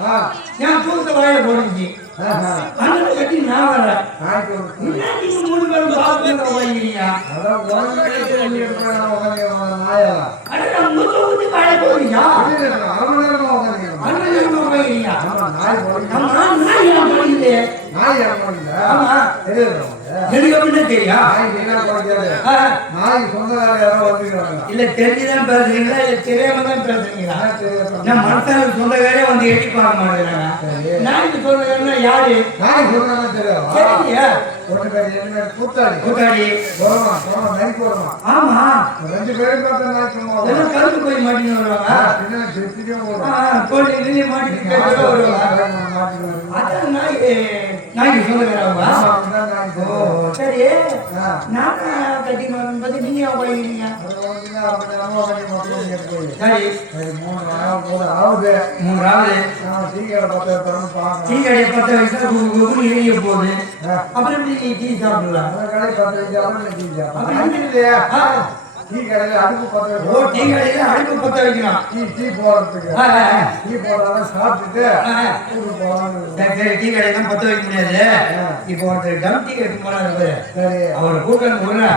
நான் நாய் தூக்கத்தை வாயில போடுச்சு அண்ணனை கட்டி நான் வரேன். மூணு பேரும் அட நான் உங்க தூக்கத்துக்கு வாயில போடுறீங்க அண்ணன் என்ன வைக்கிறீங்க ஆமா. நாய் ஏன் போடுது ஆமா எனக்கு அப்படின்னு தெரியும் ஆ, இல்ல தெரிஞ்சுதான் பேசுறீங்களா? இல்ல தெரியாம தான் பேசுறீங்களா நான் மனசால சொந்தக்காரே வந்து எட்டி பார்க்க மாட்டேங்கிறாங்க நாய்க்கு சொந்தக்காரனா யாரு? தெரியலையா கூட்டாளி ஆமா. ரெண்டு பேரும் பார்த்தா நான் சொல்லுவாங்க எல்லாம் கருத்து போய் மாட்டின்னு வருவாங்க. ஆ, ஆ, கோழி கிளி மாட்டிட்டு பேசுற வருவாங்க அதான் நாய் நாய்க்கு சொந்தக்காரவங்க ஓ சரி நான் கட்டி பார்த்து நீங்க போயிருக்கீங்க மூணு டீ பத்த வயசுல போகுது. அப்புறம் டீ சாப்பிடலாம் ஓ டீ கடையில அடுப்பு பத்த வைக்கலாம் ஆ, ஆ, ஆ. ஆ, ஆ. சரி, சரி, டீ கடையெல்லாம் பத்த வைக்க முடியாது. இப்போ ஒருத்தர் டம் டீ எடுத்து போனாரு அவரை. கூட்டம் போனா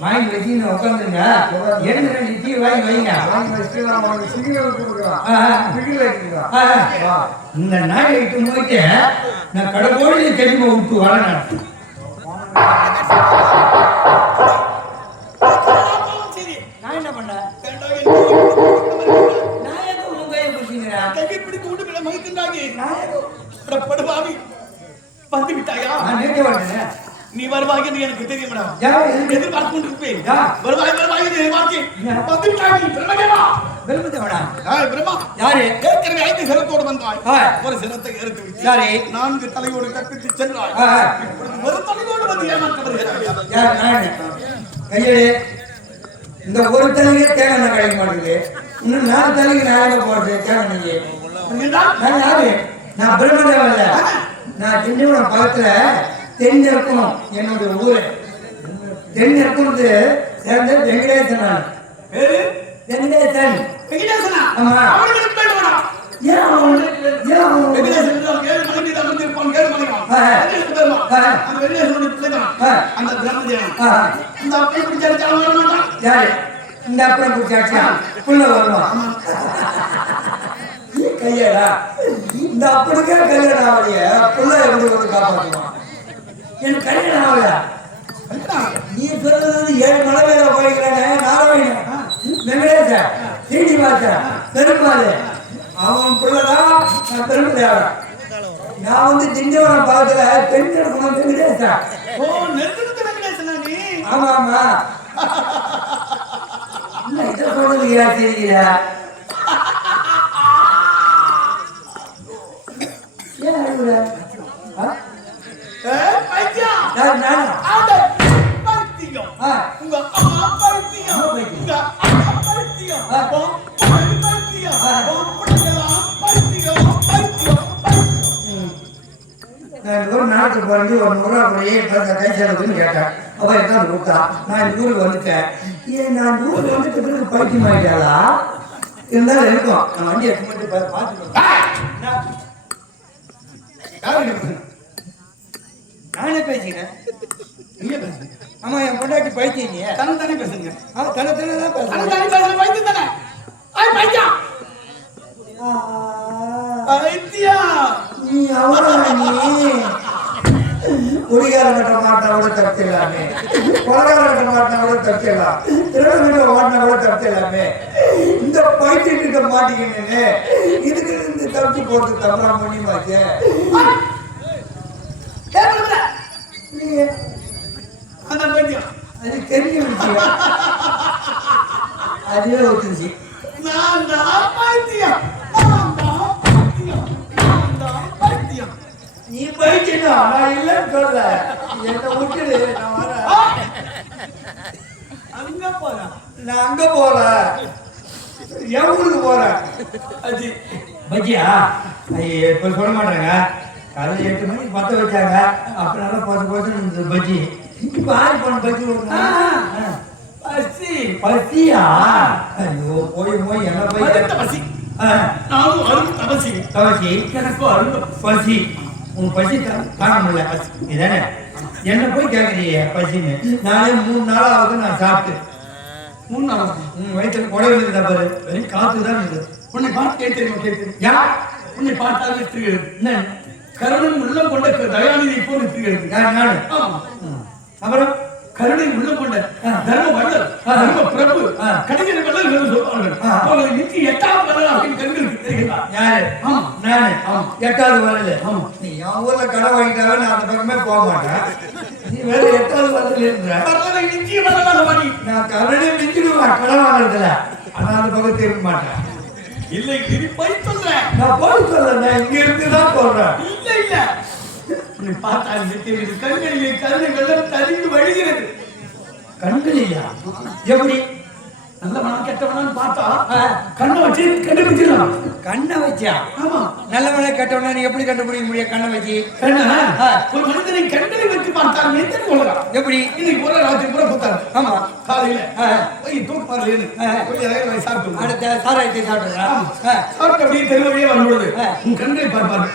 வாங்கி வச்சு உட்காந்துங்க எனக்கு ரெண்டு டீ வாங்கி வைங்க. இந்த நாயை இட்டு போயிட்டு நான் கடற்கோடியில் தெரியுமா விட்டு வரேன் கையை பிடித்து விட மகிழ்கின்றாயே படுபாவி. வந்து விட்டாயா நீ வருவாய் என்று எனக்கு தெரியுமடா எதிர்பார்த்து கொண்டிருப்பேன். வருவாய் வருவாய் என்று எதிர்பார்த்தேன். வந்து விட்டாய் பிரம்மதேவா. பெருமத்தவனா ஏய், பிரம்மா? யாரு? ஏற்கனவே ஐந்து சிரத்தோடு வந்தாய். ஆ. ஒரு சிரத்தை எடுத்து விட்டு யாரு? நான்கு தலையோடு கற்பித்து சென்றாய். இப்பொழுது ஒரு தலையோடு வந்து ஏமாற்ற வருகிறாய் இந்த ஒரு தலைக்கே தேங்காய் கிடைக்க மாட்டேங்குது இன்னும் தலைக்கு நான் போறது தேங்காய் நெய்யி. புரியுதா? நான் யாரு நான் பிரம்மதேவன் இல்ல நான் திண்டிவனம் பக்கத்துல தென் இருக்கணும் என்னுடைய ஊரு தென் இருக்கிறது சேர்ந்த வெங்கடேசன் பேரு வெங்கடேசன் வெங்கடேசனா ஆமா. அவர்களுக்கு வேண்டுமாடா ஏன் அவன் ஏன் அவன் வெங்கடேசன் ஏழு மலை மீது அமர்ந்திருப்பான் ஏழு மலையான். ஆ. வெங்கடேசன். ஆ. அந்த வெங்கடேசனுடைய பிள்ளைதான். அந்த பிரம்மதேவன். இந்த அப்படி பிடிச்சாரு. யாரு இந்த அப்புறம் குடிச்சாச்சா புள்ள வருவான் கையடா. இந்த அப்படிக்கே கல்யாணம் ஆகலையே. புள்ள எப்படி வந்து காப்பாற்றுவான் எனக்கு கல்யாணம் ஆகல நீ சொல்றது வந்து ஏழு மலை மேல போய்க்கிறானே நாராயணன். வெங்கடேசன். சீனிவாசன் பெருமாள். அவன் பிள்ளைதான் நான் பெருமதேவன் நான் வந்து திண்டிவனம் பக்கத்துல தென்கிழக்கு வெங்கடேசன். ஓ, நெருங்கினது வெங்கடேசனா நீ? ஆமா ஆமா என்ன இதை சொல்லுவீங்களா தெரியுங்களா ஏன் அழுகுற? ஆ? ஏ, பைத்தியம். யார் நானா? அட, பைத்தியம். ஆ, உங்க அம்மா பைத்தியம். அம்மா. உங்க அப்பா பைத்தியம். ஒரு நாட்டுக்கு பிறந்து ஒரு முறை போய் கேட்டேன். அவ என்ன கொடுத்தா நான் இந்த ஊருக்கு வந்துட்டேன் ஏன் நான் ஊருக்கு வந்துட்டு பிறகு பைத்தியம் ஆயிட்டாளா இருந்தாலும் இருக்கும் நான் வண்டி எடுத்து மட்டும் பா- பார்த்துட்டு வரேன். யாருகிட்ட பேசுறேன்? நானே பேசிக்கிறேன் நீங்க பேசுங்க. ஆமா என் பொண்டாட்டி பைத்தியம் நீ தன்னைத்தானே பேசுங்க. அவன் தனத்தானே தான் பேசுறான் தன்னைத்தானே பேசுற பைத்தியம் தானே? ஐ, பைத்தியம். பைத்தியம். நீ அவரா நீ குடிகார கட்ட மாட்டா கூட தப்பிடலாமே கொலகார கட்ட மாட்டா கூட தப்பிடலாம் திருடங்கிட்ட ஓட்டினா கூட தப்பிடலாமே இந்த பைத்தியத்திட்ட மாட்டீங்கன்னு இதுக்கு இந்த தப்பி போட்டு தவறா முடியுமாச்சு அது தெரிஞ்சு அதுவே ஒத்துச்சு நான் நீ பைத்தியம் நான் இல்லைன்னு சொல்ல என்னை விட்டுடு நான் வரேன்! அங்க போறான் நான் அங்க போறேன். என் ஊருக்கு போறேன். அது பஜ்ஜியா? இப்ப சொல்ல மாட்டாங்க. காலையில் எட்டு மணிக்கு பத்த வச்சாங்க. அப்புறம் நல்லா பத்து இருந்தது பஜ்ஜி. இப்ப ஆறு பஜ்ஜி. ஒரு பசி. பசியா? ஐயோ போய் போய் என்ன போய் பசி. நானும் அருள் தபசி. பசி எனக்கு அருள் பசி. உன் பசி தா- முடியல பசி. இதானே? என்ன போய் கேட்குறீங்க பசின்னு. நானே மூணு நாளாவது நான் சாப்பிட்டு. மூணு நாள் உன் வயிற்றுல குறை வந்துருந்தா பாரு. வெறும் காத்து தான் இருக்குது. உன்னை பார்த்து கேட்டு கேட்கிறேன் யார் உன்னை பார்த்தாலே என்ன? கருணம் உள்ள கொண்ட தயாநிதி இப்போ நிறுத்துகிறது யார் நானு? அப்புறம்? கருணை உள்ளம் கொண்ட. தர்ம வள்ளல் ஆ. தர்ம பிரபு வள்ளல் என்று சொல்வார்கள் ஆ. அவர்கள் நித்தி எட்டாம் வள்ளல் அப்படின்னு கண்களுக்கு தெரிகிறார் யாரு ஆமா. நானு ஆமா. எட்டாவது வரல ஆமா. நீ என் ஊர்ல கடை வாங்கிட்டாவே நான் அந்த பக்கமே போக மாட்டேன் நீ வேற எட்டாவது வரல வரலாறு நித்திய வள்ளலாக வாடி நான் கரடே மிஞ்சிடுவேன் கடை வாங்குறதுல ஆனா அந்த பக்கம் திரும்ப மாட்டேன் இல்லை போய் சொல்றேன் நான் போய் சொல்றேன் இங்க இருந்து தான் சொல்றேன் இல்ல இல்ல உன்னை பார்த்தால் நித்திய கண்களிலே கருணை தரிந்து வழிகிறது. கண்களியா எப்படி? நல்லவனா கெட்டவனான்னு பார்த்தா. கண்ணை வச்சு கண்டுபிடிச்சிடலாம். கண்ணை வச்சா? ஆமா. நல்லவனை கெட்டவனை நீ எப்படி கண்டுபிடிக்க முடியும்? கண்ணை வச்சு. கண்ணா. ஒரு மனிதனை கண்களை வச்சு பார்த்தால் எத்தனை கொள்ளலாம். எப்படி? இன்னைக்கு ஒரு ராத்திரி பூரா பார்த்தாரு ஆமா. காலையில. போய் தூப்பாருன்னு ஆ. போய் சாப்பிட்டு அடுத்த சாராயத்தை சாப்பிடுறா? சாப்பிட்டு அப்படியே தெருவழியே வரும்பொழுது. உன் கண்களை பார்ப்பாரு.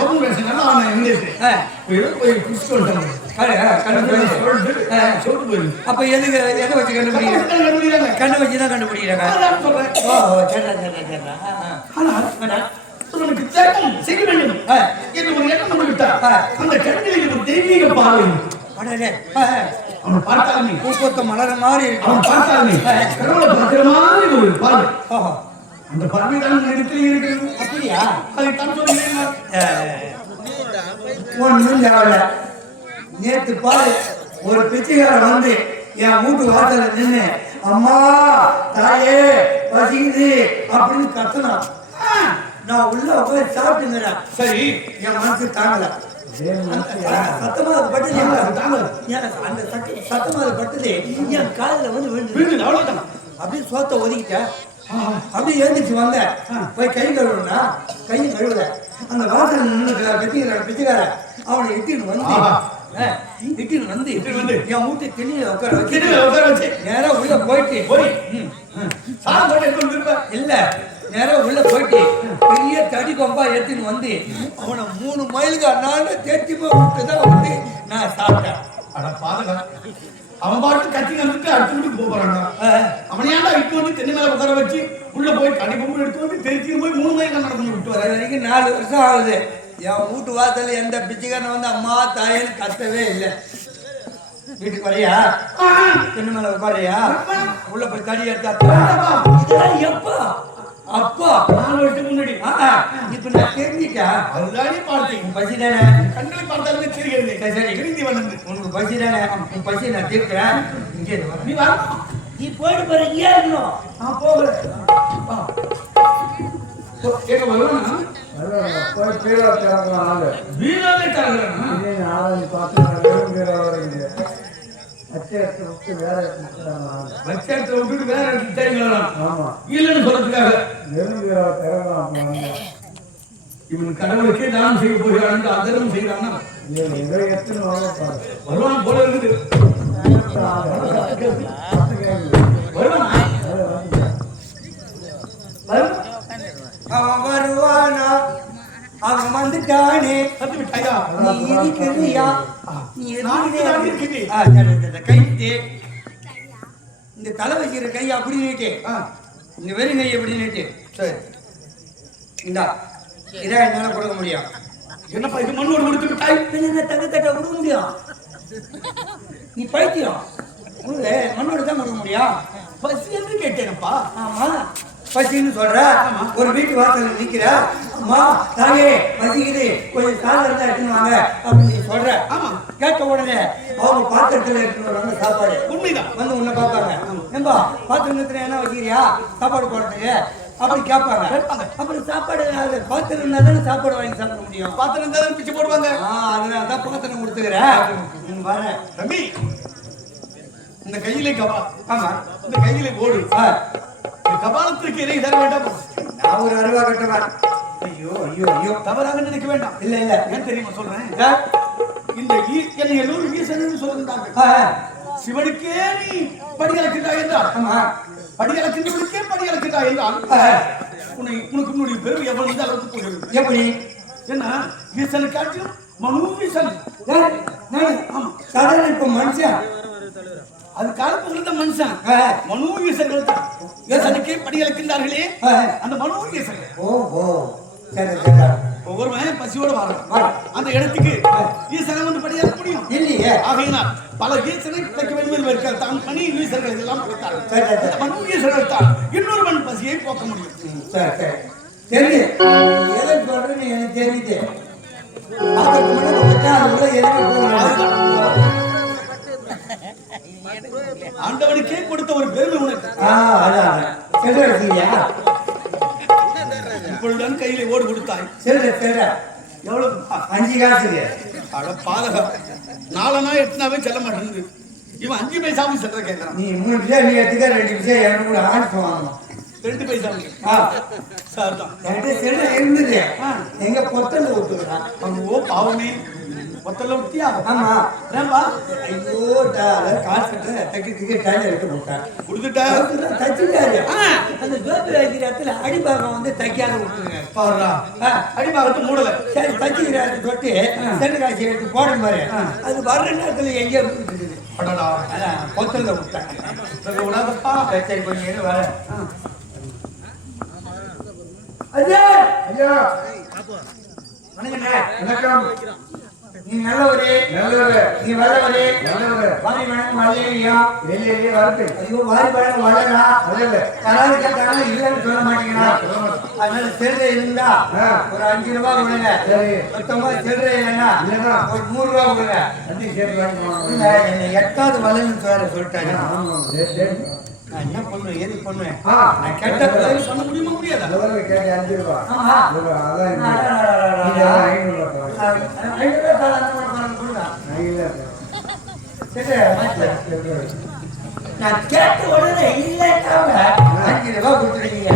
பபு பேச நல்லா அவனை எங்கே அப்ப எதுக்கு எதை வச்சு கண்டுபிடிக்கிறாங்க கண்ணை வச்சு தான் கண்டுபிடிக்கிறாங்க. ஓ சரிடா சரிடா சரிடா. ஆ, ஆ. ஆனால் வேணா. உனக்கு தியாகம் செய்ய வேண்டும். ஆ. என்று ஒரு எண்ணம் வந்து விட்டார். அந்த கண்களில் ஒரு தெய்வீக பார்வை. அவன் பூக்கொத்த மலர் மாதிரி அவன் இருக்கும் பார்த்தாலுமே கடவுளை பார்க்கிற மாதிரி ஒரு பார்வை. ஓஹோ. அந்த பார்வை தான் இடத்துல இருக்கிறது. அப்படியா? அதை தான் சொல்லுகிறேன். ஒன்றும் தேவையில்ல நேத்து பாரு ஒரு பிச்சைக்காரன் வந்து என் வீட்டு வாசல்ல நின்னு அம்மா தாயே பசிக்குது அப்படின்னு கத்துனான். ஆ, நான் உள்ள உட்காந்து சாப்பிட்டுங்கிறேன் சரி. என் மனசு தாங்கல. சத்தமா பட்டது அந்த சத்த சத்தமா பட்டது. என் காலில் வந்து விழுந்து அப்படியே சோத்தை ஒதுக்கிட்டேன். அப்படியே எழுந்திரிச்சு வந்தேன். போய் கை கழுவுனா கையும் கழுவுல. அந்த வாசல் நின்று பிச்சைக்காரன் பிச்சைக்காரன் அவனை இட்டின்னு வந்து இட்டின்னு வந்து. என் வீட்டு உட்கார வச்சு உட்கார வச்சு. நேரா உள்ள போயிட்டு போய் இல்ல நேரா உள்ள போயிட்டு பெரிய தடி கொம்பா எடுத்துன்னு வந்து அவனை மூணு மைலுக்கு அண்ணாண்டு தேர்ச்சி போய் விட்டு தான் வந்து நான் சாப்பிட்டேன். அட பாதகா. அவன் பாட்டு கத்தி வந்துட்டு அடுத்த வீட்டுக்கு போறாங்க ஆ, அவன் ஏன்டா இட்டு வந்து தென்னை மேல உட்கார வச்சு உள்ள போய் தனி பொம்பு எடுத்து வந்து தெரிச்சு போய் மூணு மணிக்கு நடந்து விட்டு வர வரைக்கும் நாலு வருஷம் ஆகுது. என் வீட்டு வாசல்ல எந்த பிச்சைக்காரன் வந்து அம்மா தாயன்னு கத்தவே இல்லை. வீட்டுக்கு வரையா? தென்னை மேல உட்காரையா? உள்ள போய் தடி எடுத்தா இதெல்லாம் எப்போ? அப்போ. நாலு வருஷத்துக்கு முன்னாடி. இப்ப நான் தெரிஞ்சிட்டேன். அதுதானே பார்த்தேன் பசி தானே? கண்களை பார்த்தாலுமே தெரிகிறது. சரி, சரி. திருந்தி வளர்ந்து. உனக்கு பசி தானே? பசி நான் தீர்க்கிறேன். இங்கே. நீ வா. நீ போயிட்டு போற இங்கே இருக்கணும். நான் போகிறேன் கேட்க போய் பீரோ திறக்கலாம் ஆளு ஆளு பார்த்து வெறும் பீரோ விட்டு வேற பட்சத்தை விட்டுட்டு வேற தெரியுங்களா ஆமா. இல்லைன்னு சொல்றதுக்காக. வெறும் பீரோ திறக்கலாம் இவன் கடவுளுக்கே தானம் செய்ய போகிறான் அதர்மம் செய்யறான்னா இவன் பாரு. வருவான் போல இருக்குது. அவன் வருவானா அவன் வந்துட்டானே. சத்து விட்டாயா நீ இருக்கிறியா? நீ நான் இருக்கிறியா? தான் இருக்கிறேன். ஆ, சரி, சரி, சரி. கை நீட்டு. இந்த தலை வச்சிருக்க கை அப்படி நீட்டு. இந்த வெறும் கை எப்படி நீட்டு. சரி. இந்தா இதான் என்னால கொடுக்க முடியும். என்னப்பா இது மண்ணோடு கொடுத்து விட்டாய்? பின்ன கொடுக்க முடியும் நீ பைத்தியம். மண்ணோட தான் கொடுக்க முடியும் பசி என்று கேட்டேனப்பா. ஆமா. பசின்னு சொல்ற. ஒரு வீட்டு வாசல்ல நிக்கிற? அம்மா தாயே பசிக்குது. கொஞ்சம் சாதம் இருந்தா எடுத்துன்னு வாங்க அப்படின்னு நீ சொல்ற. ஆமா. கேட்ட உடனே அவங்க பாத்திரத்துல எடுத்துன்னு சாப்பாடு. உண்மைதான். வந்து உன்னை பார்ப்பாங்க. ஏன்பா பாத்திரத்துல என்ன வச்சுக்கிறியா? சாப்பாடு போடுறதுக்கு? அப்படி கேட்பாங்க. அப்புறம் சாப்பாடு பாத்திரம் இருந்தா தானே சாப்பாடு வாங்கி சாப்பிட முடியும். பாத்திரம் இருந்தாலும் பிச்சு போடுவாங்க. அதனால தான் பாத்திரம் கொடுத்துக்கிறேன் வரேன் தம்பி இந்த கையிலே கபா ஆமா. இந்த கையிலே ஓடு. கபாலத்திற்கு இறை தர வேண்டாம்? நான் ஒரு அருவா கட்டுவேன். ஐயோ ஐயோ ஐயோ. தவறாக நினைக்க வேண்டாம். இல்ல இல்ல. ஏன் தெரியுமா சொல்றேன்? இந்த என்னை எல்லோரும் ஈசன் சொல்லுகிறார்கள் ஆ, சிவனுக்கே நீ படி அளக்கின்றாய் என்றால் படி அளக்கின்றவனுக்கே படி அளக்கின்றாய் என்றால் உன்னை உனக்கு உன்னுடைய பெருமை எவ்வளவு இந்த அளவுக்கு போகிறது? எப்படி? என்ன? ஈசனை காட்டிலும் மனு ஈசன் ஆமா. சாதாரண இப்ப மனுஷன். அது காலத்து இருந்த மனுஷன். ஆ, மனு ஈசர்கள் தான். ஈசனுக்கே படி அளக்கின்றார்களே. ஆ, அந்த மனு ஈசன் ஓ ஓ. சரி சரி. ஒவ்வொருவன் பசியோட வரான். அந்த இடத்துக்கு ஈசனை வந்து படி அளக்க முடியும். இல்லையே. ஆகையினால் பல ஈசனை பிழைக்க வேண்டும் என்பதற்காக தான் பணி ஈசர்கள் சரி. இந்த மனு ஈசர்கள் தான் இன்னொருவன் பசியை போக்க முடியும். சரி சரி. தெரியுது. எதை சொல்றேன்னு எனக்கு தெரியுது. அதுக்கு முன்னாடி பார்த்தா அது உள்ள எதுவுமே. ஆண்டவனுக்கே கொடுத்த ஒரு பெருமை உனக்கு. இப்பொழுதுதான் கையிலே ஓடு கொடுத்தாய். செல்ற செல்ற. எவ்வளவு அஞ்சு காசுக்கு அட பாதகம் நாலனா எட்டுனாவே செல்ல மாட்டேங்குது. இவன் அஞ்சு பைசாவும் செல்ற கேட்கறான் நீ மூணு விஷயம் நீ எடுத்துக்க ரெண்டு விஷயம் எனக்கு கூட ஆன்ஸ் வாங்கணும் ரெண்டு ஆ. சார் தான். இருந்தது. எங்க பொத்தல் விட்டுக்கிறான் ஓ பாவமே. மொத்தல விட்டியா ஆமா. ஏன்பா? ஐயோ டால காசு தைக்கிறதுக்கு டைம் எடுத்து போட்டான் கொடுத்துட்ட? தச்சுட்டாரு. அந்த ஜோதி வைக்கிற இடத்துல அடிபாகம் வந்து தைக்காத விட்டுருங்க பாருடா. அடிபாகத்து மூடல. சரி தச்சுக்கிறாரு தொட்டு செல்லு காய்ச்சி எடுத்து போட மாதிரி. அது வர்ற நேரத்துல எங்கேயோ இருக்குது அடடா. அதான் பொத்தல்ல விட்டேன் விடாதப்பா. சரி, கொஞ்சம் வரேன் ஐயா. வணக்கம். நீ நல்லவரு. நல்லவர். நீ வல்லவரு நல்லவர் வாரி வணக்கம் வரலையா வெளியே வரட்டு. ஐயோ வாரி வணக்கம் வரலா வரல யாராவது கேட்டாங்கன்னா இல்லைன்னு சொல்ல மாட்டீங்களா அதனால சில்லறை இருந்தா. ஒரு அஞ்சு ரூபாய் கொடுங்க. சரி. மொத்தமா சில்லறை இல்லைன்னா? ஒரு நூறு ரூபாய் கொடுங்க. என்னை எட்டாவது சொல்ல சொல்லிட்டாங்க நான் என்ன பண்ணுவேன்? எது பண்ணுவேன்? நான் கெட்ட சொல்ல முடியுமா முடியாதா? ரூபா ஆமா. ஒரு அதான் ஐநூறு ரூபா. நான் கேட்ட உடனே அஞ்சு ரூபாய் கொடுத்துருக்கீங்க.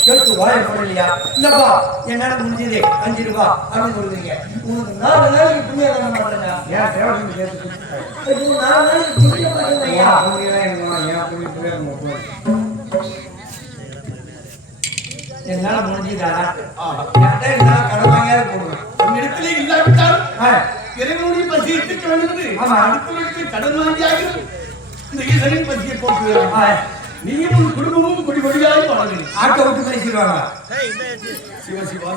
கேட்டு வாய் போடலையா இல்லப்பா என்னால முடிஞ்சது. அஞ்சு ரூபாய் அப்படின்னு சொல்றீங்க உங்களுக்கு நாலு நாளைக்கு புண்ணியம் தர மாட்டேங்க ஏன் நாலு நாளைக்கு புண்ணியம் மாட்டேங்க இருந்தாலும் கடன் வாங்கியாவது கொடுங்க உன்னிடத்திலே இல்லாவிட்டால் ஆ, இறைவனுடைய பசியை தீர்க்க வேண்டும் என்று ஆமா. அடுத்தவர்களுக்கு கடன் வாங்கியாக இந்த ஈசனின் பசியை போக்குகிறார். ஆ, நீயும் உன் குடும்பமும் கொடி கொடியாய் வாழ வேண்டும் ஆட்டோ விட்டு பேசிடுவாங்க. சிவ சிவா.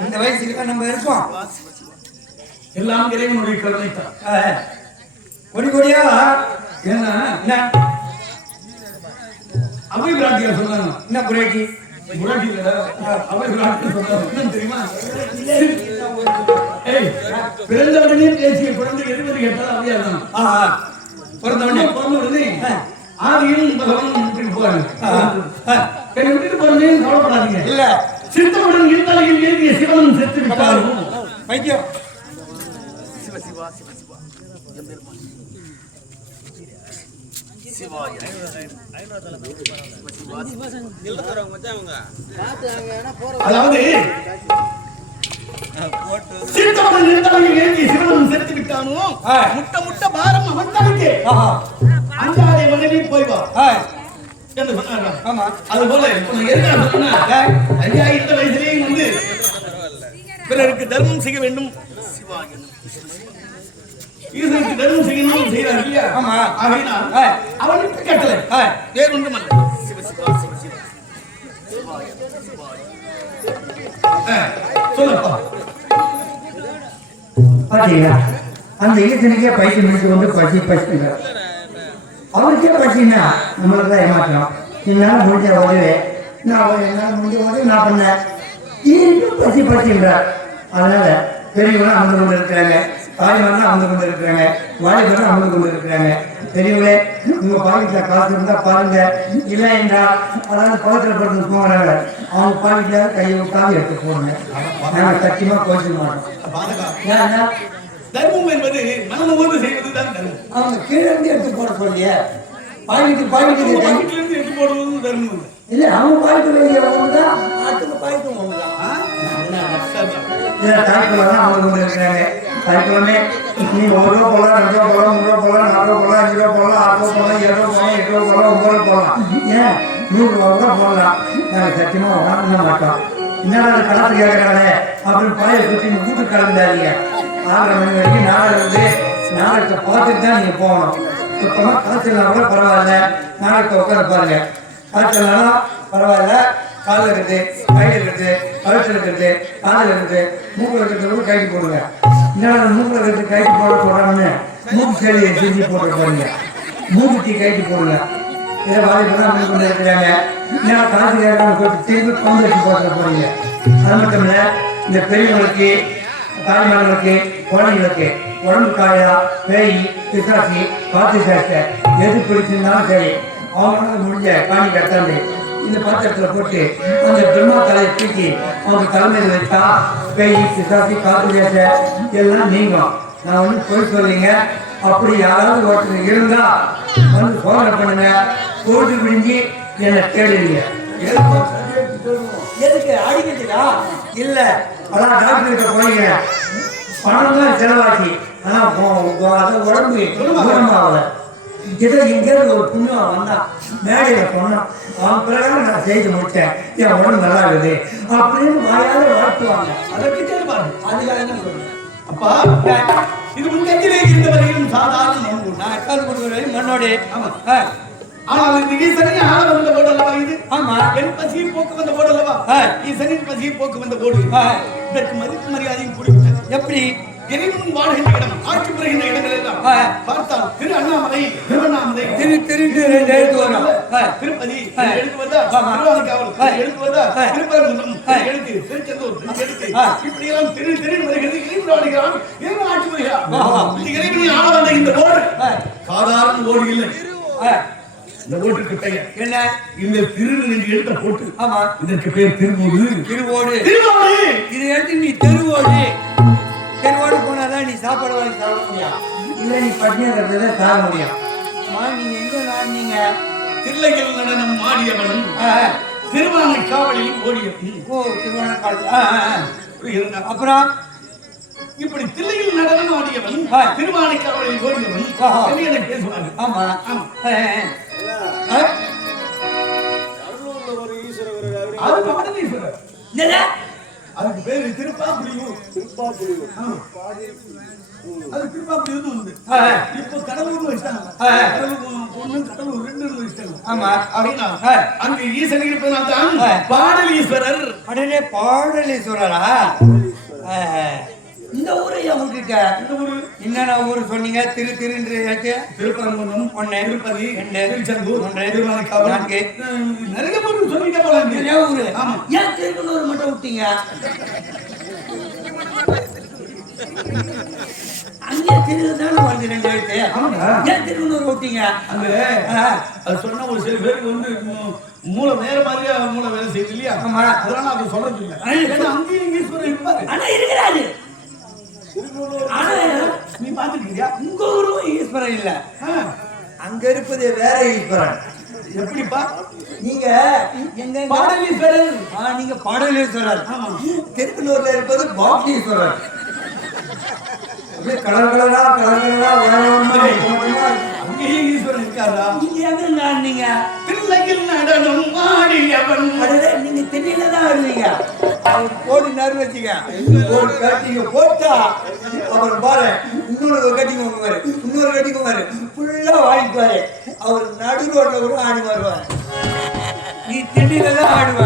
இந்த வயசுக்கு நம்ம இருப்போம் எல்லாம் இறைவனுடைய கருணை தான் கொடி கொடியா? என்ன? என்ன? அவை பிராட்டியார் சொன்னாங்க? என்ன புரட்சி முரட்டி இல்ல அவை பிராட்டியார் சொன்னாங்க. தெரியுமா? பேசிய குழந்தை எதுவது கேட்டால் அவையார் தான் ஆஹா பிறந்த உடனே ஆதியும் பகவான் விட்டுட்டு போறாங்க என்னை விட்டுட்டு போறதே கவலைப்படாதீங்க? இல்ல. சித்தமுடன் இருந்தலையில் ஏறிய சிவனும் செத்து வைத்தியம் அதாவது சித்தமுடன் இருந்தலையில் ஏறிய சிவனும் செத்து விட்டானோ? ஆ. முட்ட முட்ட பாரம் அவன் தலைக்கு ஆஹா. அஞ்சாலை மனைவி போய் வா. ஆ, என்று சொன்னாங்க. ஆமா. அது போல உனக்கு எதுக்காக சொன்னா ஐயா இந்த வயசுலயும் வந்து பிறருக்கு தர்மம் செய்ய வேண்டும். ஈசனுக்கு தர்மம் செய்யணும் செய்யறாரு இல்லையா? ஆமா. ஆகையினால் ஆ. வேறு ஒன்றும் அல்ல பாத்தீங்களா? அந்த ஈசனுக்கே பைசு முடிச்சு வந்து பசி பசிங்க அவருக்கே பசின்னா நம்மளுக்கு தான் ஏமாற்றணும். என்னால் முடிஞ்ச உதவி நான் என்னால் முடிஞ்ச உதவி நான் பண்ணேன். இன்னும் பசி பசின்றார் அதனால பெரியவங்க அந்த இருக்கிறாங்க. தான் வந்து கொண்டு இருக்கிறாங்க வாலிபர் தான் வந்து கொண்டு இருக்கிறாங்க பெரியவங்களே உங்க பாக்கெட்ல காசு இருந்தா பாருங்க. இல்லை என்றால் அதாவது பக்கத்துல படுத்து போகிறாங்க அவங்க பாக்கெட்ல கையை விட்டாலும் எடுத்து போடுங்க. நாங்கள் சத்தியமா கோச்சிக்க மாட்டோம். தர்மம் என்பது மனம் வந்து செய்வது தான் தர்மம். அவங்க கீழே இருந்து எடுத்து போட சொல்லியே. பாக்கெட்டு பாக்கெட்டு பாக்கெட்ல இருந்து எடுத்து போடுவது தர்மம் இல்லை. அவங்க பாக்கெட்டு வெளியே தான் அடுத்த பாக்கெட்டு ஒன்று தான் அவங்க இருக்கிறாங்க தாய்க்குள்ளமே நீ ஒரு போகலாம் போடலாம் போகலாம் ரூபா போகலாம் மூணு போகலாம் போடலாம் போகலாம் ரூபா போகலாம் அஞ்சு போகலாம் எட்டோ போகலாம் ரூபா போகலாம் ஏன் நூறு கூட போகலாம் நாங்கள் சத்தியமாக வாங்க மாட்டோம் என்னடா அது கணக்கு கேட்கறாங்களே அப்படின்னு பழைய சுற்றி வீட்டு கலந்தாதீங்க ஆறரை மணி வரைக்கும் நாடகம் வந்து நாளைக்கு பார்த்துட்டு தான் நீங்கள் போகணும் சுத்தமா காய்ச்சல்னா கூட பரவாயில்ல நாளைக்கு உட்கார பாருங்க காய்ச்சல்னா பரவாயில்ல காலில் இருக்குது கையில் இருக்குது கழுத்தில் இருக்குது காலில் இருக்குது மூக்கில் இருக்கிறது கைக்கு போடுங்க. என்னடா மூக்கில் இருக்கிறது கைக்கு போட போடுறாங்கன்னு மூக்கு செடியை செஞ்சு போட்டு போடுங்க மூக்குத்தி கைக்கு போடுங்க. இதை வாலிபர் தான் பண்ணி கொண்டு இருக்கிறாங்க. என்னடா காசு கேட்கறாங்க போட்டு திரும்பி பந்து வச்சு போட்டு போறீங்க. அது மட்டும் இல்லை இந்த பெரியவங்களுக்கு தாய்மார்களுக்கு குழந்தைகளுக்கு உடம்பு காயா பேய் பிசாசி பாத்து சேட்டை எது பிடிச்சிருந்தாலும் சரி அவங்களுக்கு முடிஞ்ச காணி கட்டாண்டு இந்த பாத்திரத்தில் போட்டு அந்த பிரம்மா தலையை தூக்கி அவங்க தலைமையில் வைத்தா பேய் பிசாசி காத்து சேட்டை எல்லாம் நீங்கும். நான் ஒன்றும் போய் சொல்லிங்க அப்படி யாராவது ஒருத்தர் இருந்தா வந்து சோதனை பண்ணுங்க. போட்டு பிடிஞ்சி என்னை தேடுவீங்க எதுக்கு? அடிக்கிறதுக்கா? இல்ல. அதான் டாக்டர் கிட்ட போனீங்க பணம் தான் செலவாக்கி ஆனா உ- உ- அது உடம்பு. குணமாகல ஏதோ இங்கேருந்து ஒரு புண்ணியம் வந்தான் மேடையில சொன்னான் அவன் பிரகாரம் நான் செய்து முடிச்சேன் என் உடம்பு நல்லா இருக்குது அப்படின்னு வாயால வாழ்த்துவாங்க அதற்கு தேர்வாரு. அதுக்காக அப்பா இது முன்கட்சியிலே இருந்த வரையிலும் சாதாரண மண் நான் எட்டாவது கொடுக்குறேன் மண்ணோடு ஆமா. ஆனால் இது ஈசனே ஆள வந்த அல்லவா இது? ஆமா. என் பசியை போக்கு வந்த அல்லவா? ஆ. ஈசனின் பசியை போக்கு வந்த ஆ. இதற்கு மதிப்பு மரியாதையும் கூடிவிட்டது எப்படி? இறைவன் வாழ்கின்ற இடம் ஆட்சி புரிகின்ற இடங்கள் எல்லாம். பார்த்தால் திரு அண்ணாமலை திருவண்ணாமலை திரு எழுத்து வரும் ஆ, திருப்பதி. திருவானைக்காவல் ஆ. எழுத்து வருதா ஆ. திருப்பரங்குன்றம் ஆ. எழுத்து. திருச்செந்தூர் எழுத்து. ஆ. இப்படி எல்லாம் திரு திரு வருகிறது. இறைவன் வாழ்கிறான் இறைவன் ஆட்சி புரிகிறான். இந்த இறைவனை ஆள வந்த இந்த ஓடு சாதாரண ஓடு இல்லை. ஆ, இந்த ஓட்டுக்கு பெயர். என்ன? இந்த திரு போட்டு. ஆமா. இதற்கு பேர் திருமூடு திருவோடு. திருமூடு இதை எடுத்து நீ தெருவோடு. தெருவோடு போனாதான் நீ சாப்பாடு வாங்கி சாப்பிட முடியும். இல்ல நீ பட்டினியாக தாழ முடியும். அம்மா, நீங்க எங்க நாடுனீங்க தில்லையில் நடனம் ஆடியவன் ஆ, திருவானை காவலில் ஓடியவன் ஓ ஆ. இருந்தான். அப்புறம்? இப்படி தில்லையில் நடனம் ஆடியவன். திருவானை காவலில் ஓடியவன் பேசுவாங்க ஆமா. ஆமா. அது பாடலீஸ்வரர் என்னது? அதுக்கு பேரு திருப்பாப்புலியூர் திருப்பாப்புலியூர் அது திருப்பாப்புலியூர் வந்து இப்போ வச்சிட்டாங்க. கடலூர் ஒண்ணு கடலூர் ரெண்டுன்னு வச்சிட்டாங்க. ஆமா. அப்படின்னா. அங்கு ஈசன் இருப்பதனால் தான். பாடலீஸ்வரர். அடனே பாடலீஸ்வரரா? இந்த ஊரை விட்டுட்ட இந்த ஊரு என்னென்ன ஊர் சொன்னீங்க? திரு திருன்று திருப்பரங்குன்றம் ஒண்ணு திருப்பதி ரெண்டு திருச்செந்தூர் மூன்று திருவானைக்காவல் நான்கு. நிறைய ஊர் சொல்லிட்டே போலாம் நிறைய ஊரு? ஆமா. ஏன் திருக்கனூர் மட்டும் விட்டீங்க? அங்கே திரு தானே வருது ரெண்டு எழுத்து. ஏன் திருக்கனூர் விட்டீங்க? அங்க அது சொன்னா ஒரு சில பேருக்கு வந்து மூளை வேற மாதிரியா மூளை வேலை செய்யுது இல்லையா. அதனால அது சொல்றது இல்ல அங்கேயும் ஈஸ்வரன் இருப்பாரு. ஆனா இருக்கிறாரு. நீ பாத்துருக்கியா உங்க ஊரும் ஈஸ்வரன் இல்ல. அங்க இருப்பது வேற ஈஸ்வரன். எப்படிப்பா? நீங்க எங்க பாடலீஸ்வரர். நீங்க பாடலீஸ்வரர். திருப்பனூர்ல இருப்பது பாக்டீஸ்வரர் அப்படியே கலர் கலரா கலர் கலரா வேகமா வேகமா அங்கேயும் ஈஸ்வரன் இருக்காரா நீங்க? எங்க உலகில் நடனம் ஆடியவன். அதுல நீங்க தெரியல தான் வருவீங்க அவர் போடு நறு வச்சுக்க ஒரு கட்டிங்க போட்டா. அவர் பாரு இன்னொரு கட்டிங்க உங்க இன்னொரு கட்டிங்க பாரு. ஃபுல்லா வாங்கிக்குவாரு அவர் நடு ரோட்ல கூட ஆடி வருவார். நீ திண்டில தான் ஆடுவ.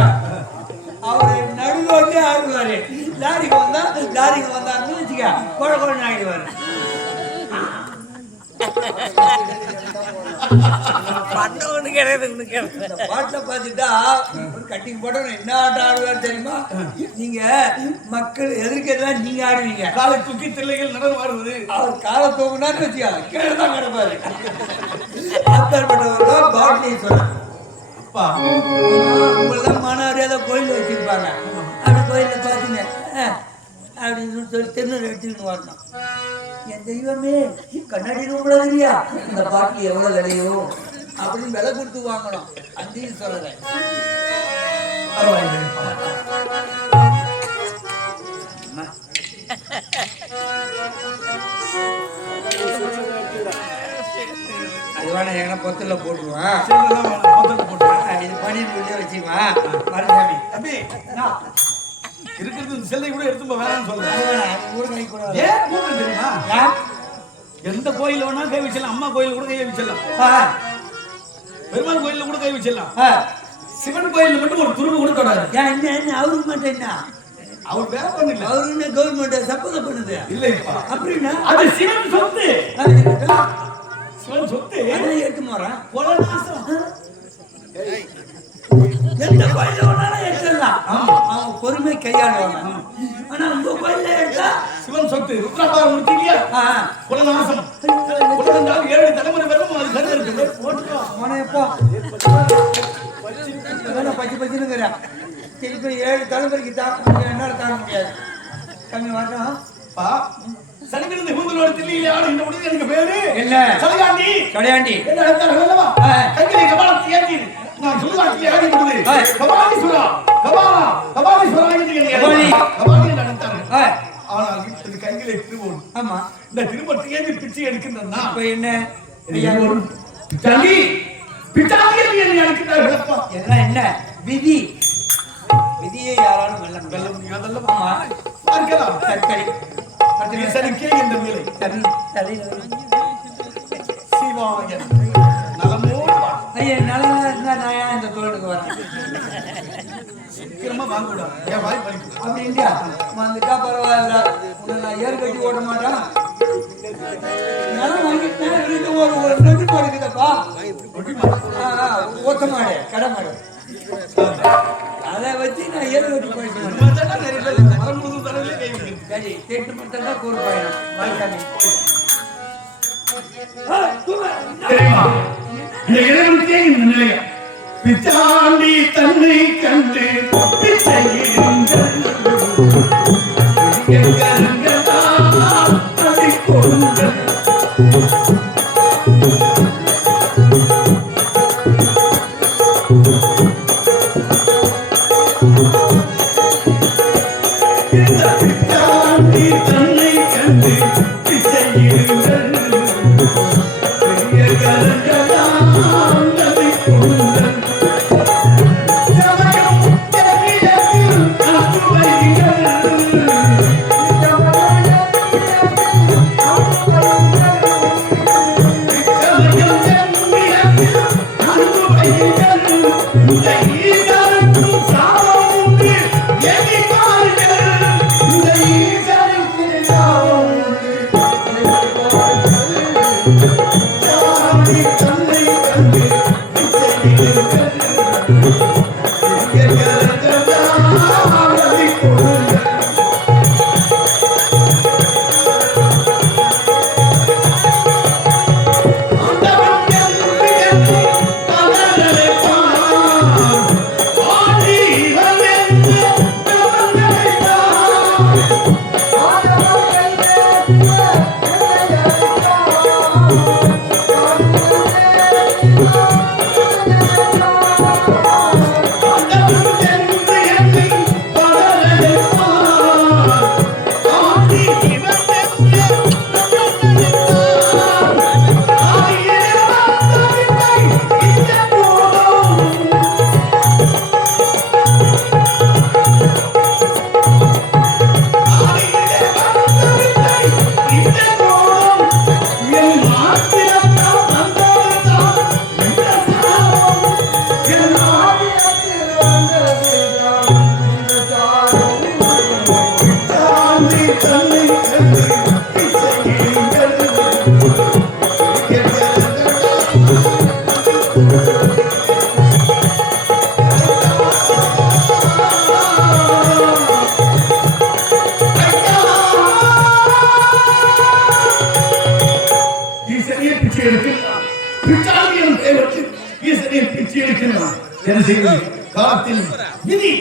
அவர் நடு ரோட்லயே ஆடுவாரு. லாரிக்கு வந்தா லாரிக்கு வந்தாருன்னு வச்சுக்க கொழ கொழன்னு ஆயிடுவாரு பண்ண ஒண்ணு கிடையாது. இந்த பாட்டுல பாத்துட்டா ஒரு கட்டிங் போட்டவன் என்ன ஆட்டம் ஆடுவார் தெரியுமா? நீங்க மக்கள் எதிர்க்கிறதெல்லாம் நீங்க ஆடுவீங்க. காலை தூக்கி தில்லைகள் நடனம் ஆடுவது. அவர் காலை தூக்குனான்னு வச்சுக்கா கீழே தான் கிடப்பாரு. அப்பேற்பட்டவர் தான் அப்பா உங்களெல்லாம் மனாரியாத கோயில் வச்சிருப்பாங்க. அப்படி கோயில்ல பாத்தீங்க அஹ், அப்படின்னு சொல்லி திருநூறு எடுத்துக்கிட்டு வரணும். என் தெய்வமே கண்ணாடி ரூம்ல இந்த பாட்டு எவ்வளவு விலையோ? அப்படின்னு விலை கொடுத்து வாங்கணும். அதையும் சொல்றேன் பரவாயில்லை. அது வேணா எங்கன்னா பொத்துல போட்டுருவான். அஹ், இது உள்ளே வச்சுக்குவான் மருசாமி தம்பி இருக்கிறது இந்த செல்லை கூட எடுத்து வேணாம்னு சொல்றேன். அது வேணாம் அது ஊர் கை கூட ஏன் கூப்பிடு தெரியுமா? எந்த கோயில் வேணா கை வச்சிடலாம். அம்மா கோயில் கூட கை வச்சிடலாம். பெருமாள் கோயில்ல கூட கை வச்சிடலாம். சிவன் கோயில்ல மட்டும் ஒரு துரும்பு கூட தொடாது. ஏன் என்ன என்ன? அவருக்கு மட்டும் என்ன? அவர் வேற ஒண்ணு இல்ல. அவரு என்ன கவர்மெண்ட் சப்போர்ட் பண்ணுது? இல்லைப்பா. அப்படின்னா? அது சிவன் சொத்து. சிவன் சொத்து. எடுத்து போறான். கையாளுவாங்க ஆனா உங்க எடுத்தா சிவன் சொத்து குலநாசம் ஏழு தலைமுறை வரும் அது கருது இருக்குது அதான் பச்சை பச்சுன்னு திருப்பி ஏழு தலைமுறைக்கு தான் என்னால தாங்க முடியாது? கம்மி வரணும் பா சனிக்கிழமை ஹூந்தலோட தில்லையிலே ஆடுகின்ற முடிவு எனக்கு பேரு? என்ன? சலிகாண்டி. கடையாண்டி. என்ன. கைகளை கபாலத்தை நான் ஆடி இருந்தது ஆ. கபாலீஸ்வரா கபாலா கபாலீஸ்வரா கபாலி. ஆ, ஆனால் இப்போது கைகளை திருவோம் ஆமா. இந்த திருப்பத்தை ஏற்றி பிச்சை எடுக்கின்றனா இப்ப என்ன? என்னை எல்லாம் விதி. விதியை யாராலும் வெல்ல வெல்ல முடியல முடியாதல்லவா ஆமா. பார்க்கலாம். இந்த சரி சரி சிவாய. சீக்கிரமா வாங்க கூடாது என் வாய் பறிக்கும் அப்படின்ட்டா வந்துட்டா பரவாயில்ல. உன்னை நான் ஏர் கட்டி ஓட மாட்டேன். ஒரு ஒரு நெட்டு போடுக்குதப்பா ஒத்த மாடு கடை மாடு. அதை வச்சு நான் ஏர் கட்டி போயிட்டு மத்தெல்லாம் நிறைய பேர் இந்த மரம் முழுதும் தலையிலே கை வைக்கிறது. சரி தேட்டு மட்டும் தான் கூறு பயணம் தெரியுமா? இந்த இறைவனுக்கே இந்த நிலையம் பிச்சாண்டி தன்னை கண்டு பிச்சையிடுங்கள். என்ன விதி.